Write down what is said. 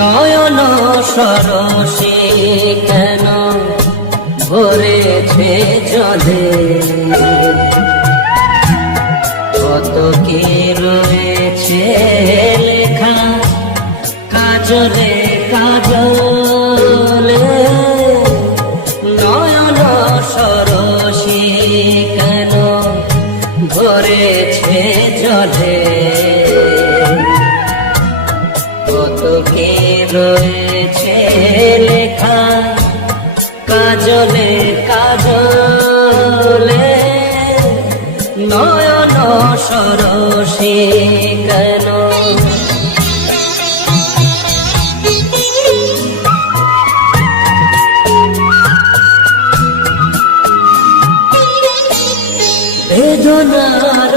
নয়ন সরসে কেন ভরেছে জলে, কত কি রয়েছে লেখা কাজলে কাজলে। নয়ন সরসে কেন ভরেছে জলে, কত কি রয়েছে লেখা কাজলে কাজলে। নয়ন সরসে কেন বেদনার